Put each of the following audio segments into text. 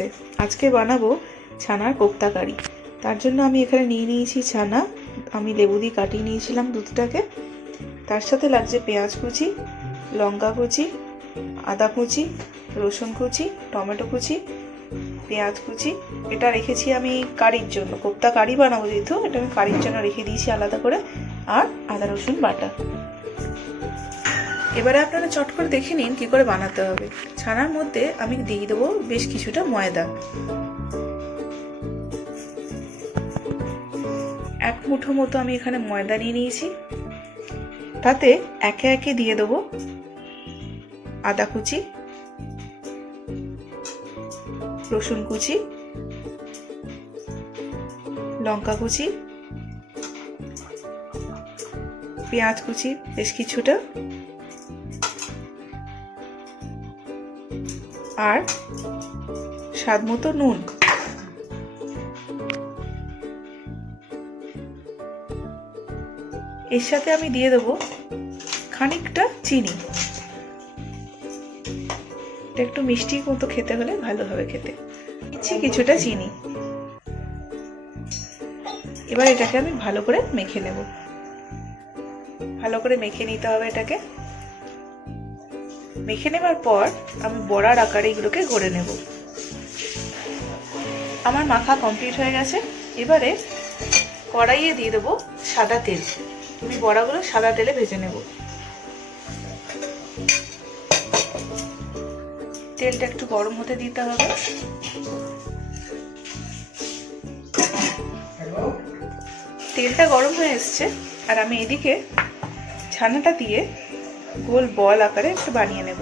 এসছে। আজকে বানাবো ছানার কোপ্তা কারি। তার জন্য আমি এখানে নিয়ে নিয়েছি ছানা। আমি লেবু দিয়ে কাটিয়ে নিয়েছিলাম দুধটাকে। তার সাথে লাগছে পেঁয়াজ কুচি, লঙ্কা কুচি, আদা কুচি, রসুন কুচি, টমেটো কুচি, পেঁয়াজ কুচি। এটা রেখেছি আমি কারির জন্য, কোপ্তা কারি বানাবো যেহেতু, এটা আমি কারির জন্য রেখে দিয়েছি আলাদা করে। আর আদা রসুন বাটা। এবারে আপনারা চট করে দেখে নিন কি করে বানাতে হবে। ছানার মধ্যে আমি দিয়ে দেবো বেশ কিছুটা ময়দা। 1 মুঠো মতো আমি এখানে ময়দা নিয়ে নিয়েছি। তাতে একে একে দিয়ে দেবো আদা কুচি, রসুন কুচি, লঙ্কা কুচি, পেঁয়াজ কুচি বেশ কিছুটা, আর স্বাদ মতো নুন। এর সাথে আমি দিয়ে দেবো খানিকটা চিনি। এটা একটু মিষ্টি মতো খেতে হলে ভালো হবে খেতে। দিচ্ছি কিছুটা চিনি। এবার এটাকে আমি ভালো করে মেখে নেব। ভালো করে মেখে নিতে হবে এটাকে। মেখে নেবার পর আমি বড়ার আকারে এগুলোকে গড়ে নেব। আমার মাখা কমপ্লিট হয়ে গেছে। এবারে কড়াইয়ে দিয়ে দেবো সাদা তেল। আমি বড়াগুলো সাদা তেলে ভেজে নেব। তেলটা একটু গরম হতে দিতে হবে। তেলটা গরম হয়ে এসছে, আর আমি এদিকে ছানাটা দিয়ে গোল বল আকারে একটু বানিয়ে নেব।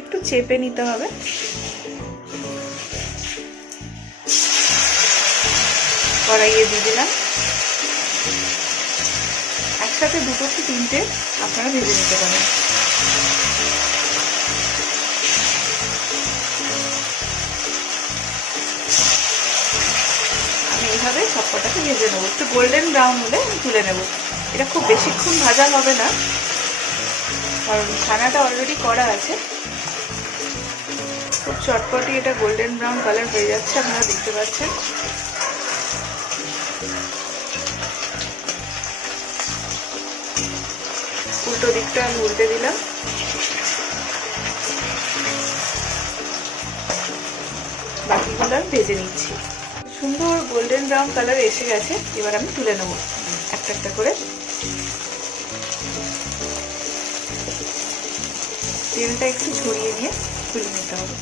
একটু চেপে নিতে হবে। কড়াইয়ে দিয়ে দিলাম। একসাথে 2 থেকে 3টে আপনারা ভেজে নিতে পারেন। আমি এইভাবে সবকটাকে ভেজে নেবো। একটু গোল্ডেন ব্রাউন হলে আমি তুলে নেব। এটা খুব বেশিক্ষণ ভাজা হবে না, কারণ ছানাটা অলরেডি করা আছে। খুব চটপটি এটা গোল্ডেন ব্রাউন কালার হয়ে যাচ্ছে, আপনারা দেখতে পাচ্ছেন। উল্টো দিকটা আমি উল্টে দিলাম। বাকিগুলো আমি ভেজে নিচ্ছি। সুন্দর গোল্ডেন ব্রাউন কালার এসে গেছে। এবার আমি তুলে নেব একটা একটা করে। তেলটা একটু ছড়িয়ে নিয়ে তুলে নিতে হবে।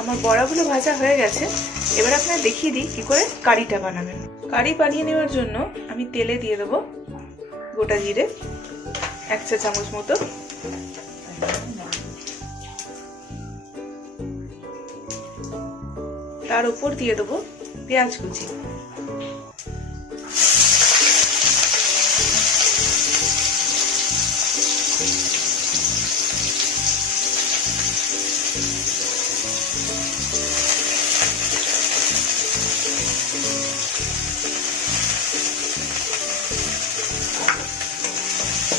আমার বড়াগুলো ভাজা হয়ে গেছে। এবার আপনারা দেখিয়ে দিই কি করে কারিটা বানাবেন। কারি বানিয়ে নেওয়ার জন্য আমি তেলে দিয়ে দেবো গোটা জিরে 1 চা চামচ মতো, তার উপর দিয়ে দেবো পেঁয়াজ কুচি,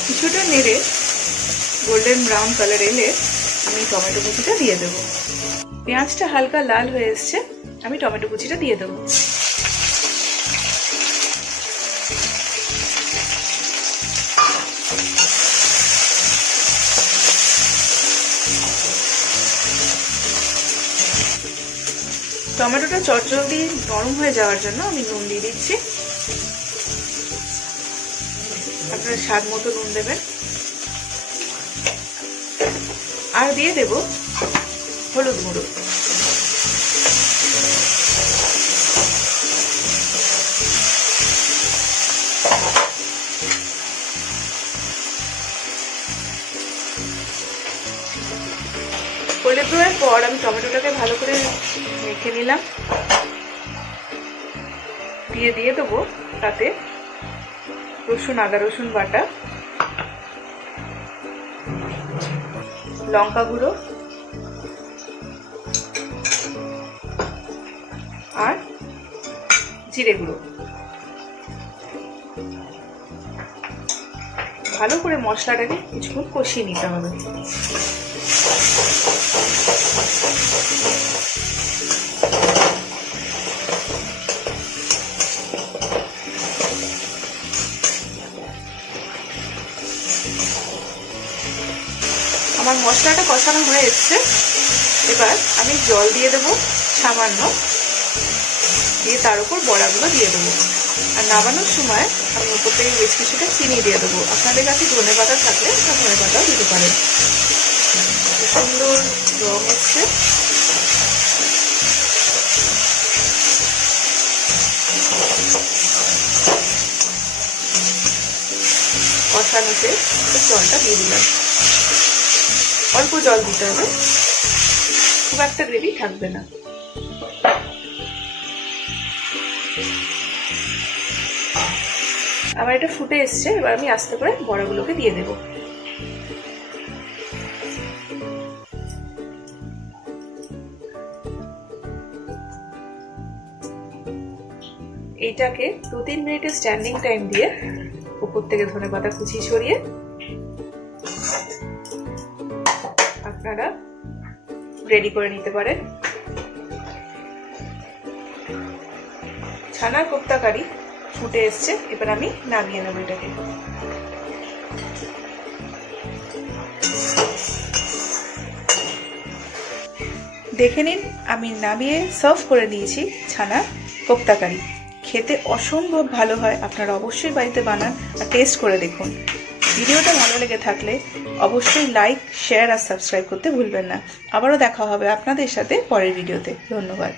কিছুটা নেড়ে গোল্ডেন ব্রাউন কালার এলে আমি টমেটো কুচিটা দিয়ে দেবো। পেঁয়াজটা হালকা লাল হয়ে এসছে, আমি টমেটো কুচিটা দিয়ে দেবো। টমেটোটা চটজলদি নরম হয়ে যাওয়ার জন্য আমি নুন দিয়ে দিচ্ছি। আপনারা স্বাদ মতো নুন দেবেন। আর দিয়ে দেব হলুদ গুঁড়ো। হলুদ দেওয়ার পর আমি টমেটোটাকে ভালো করে মেখে নিলাম। দিয়ে দেবো তাতে রসুন, আদা রসুন বাটা, লঙ্কা গুঁড়ো আর জিরে গুঁড়ো। ভালো করে মশলাটাকে কিছুক্ষণ কষিয়ে নিতে হবে। আমার মশলাটা কষানো হয়ে এসছে। এবার আমি জল দিয়ে দেবো সামান্য, দিয়ে তার উপর বড়াগুলো দিয়ে দেবো। আর নামানোর সময় আমি উপর থেকে বেশ কিছুটা চিনি দিয়ে দেবো। আপনাদের কাছে ধনেপাতা থাকলে ধনেপাতাও দিতে পারেন। সুন্দর রং এসছে। কষানোতে জলটা দিয়ে দিলাম। অল্প জল দিতে হবে, খুব একটা গ্রেভি থাকবে না। আমার এটা ফুটে এসছে। এবার আমি আস্তে করে বড়াগুলোকে দিয়ে দেব। এইটাকে 2-3 মিনিটের স্ট্যান্ডিং টাইম দিয়ে উপর থেকে ধনেপাতা কুচি ছড়িয়ে আপনারা রেডি করে নিতে পারেন। ছানার কোপ্তা কারি ফুটে এসছে। এবার আমি নামিয়ে নেব এটাকে। দেখে নিন, আমি নামিয়ে সার্ভ করে দিয়েছি ছানার কোপ্তা কারি। খেতে অসম্ভব ভালো হয়। আপনারা অবশ্যই বাড়িতে বানান আর টেস্ট করে দেখুন। ভিডিওটা ভালো লেগে থাকলে অবশ্যই লাইক, শেয়ার আর সাবস্ক্রাইব করতে ভুলবেন না। আবারও দেখা হবে আপনাদের সাথে পরের ভিডিওতে। ধন্যবাদ।